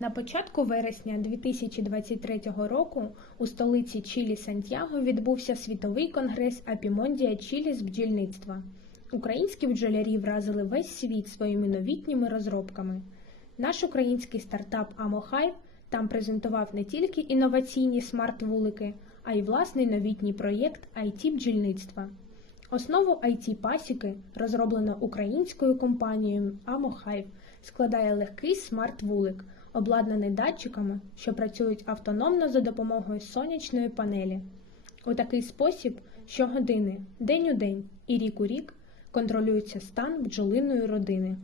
На початку вересня 2023 року у столиці Чилі Сантьяго відбувся світовий конгрес Апімондія Чилі з бджільництва. Українські бджолярі вразили весь світ своїми новітніми розробками. Наш український стартап Амохайв там презентував не тільки інноваційні смарт-вулики, а й власний новітній проєкт it бджільництва. Основу it пасіки, розроблено українською компанією Амохайв, складає легкий смарт-вулик, обладнаний датчиками, що працюють автономно за допомогою сонячної панелі. У такий спосіб щогодини, день у день і рік у рік контролюється стан бджолиної родини.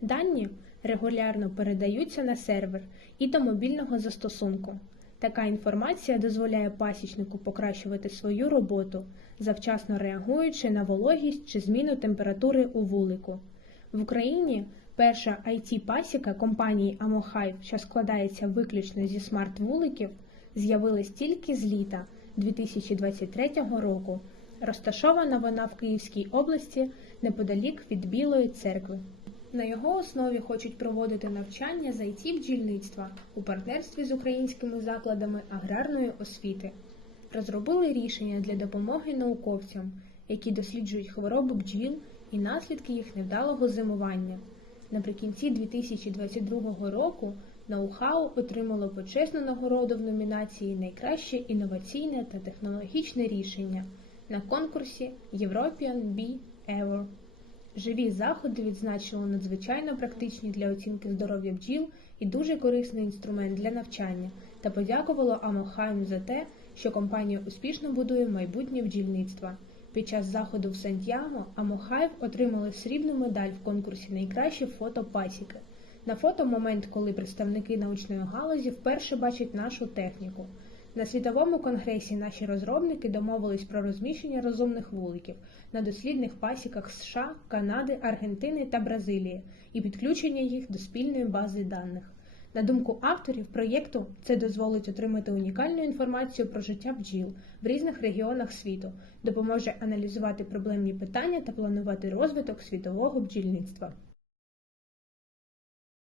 Дані регулярно передаються на сервер і до мобільного застосунку. Така інформація дозволяє пасічнику покращувати свою роботу, завчасно реагуючи на вологість чи зміну температури у вулику. В Україні перша it пасіка компанії Амохайв, що складається виключно зі смарт-вуликів, з'явилась тільки з літа 2023 року. Розташована вона в Київській області неподалік від Білої церкви. На його основі хочуть проводити навчання з it бджільництва у партнерстві з українськими закладами аграрної освіти. Розробили рішення для допомоги науковцям, які досліджують хворобу бджіл і наслідки їх невдалого зимування. Наприкінці 2022 року ноу-хау отримало почесну нагороду в номінації Найкраще інноваційне та технологічне рішення на конкурсі European Bee Ever. Живі заходи відзначили надзвичайно практичні для оцінки здоров'я бджіл і дуже корисний інструмент для навчання та подякувало Амохайм за те, що компанія успішно будує майбутнє бджільництва. Під час заходу в Сантьяго Амохайв отримали срібну медаль в конкурсі Найкраще фото пасіки. На фото момент, коли представники научної галузі вперше бачать нашу техніку. На світовому конгресі наші розробники домовились про розміщення розумних вуликів на дослідних пасіках США, Канади, Аргентини та Бразилії і підключення їх до спільної бази даних. На думку авторів проєкту, це дозволить отримати унікальну інформацію про життя бджіл в різних регіонах світу, допоможе аналізувати проблемні питання та планувати розвиток світового бджільництва.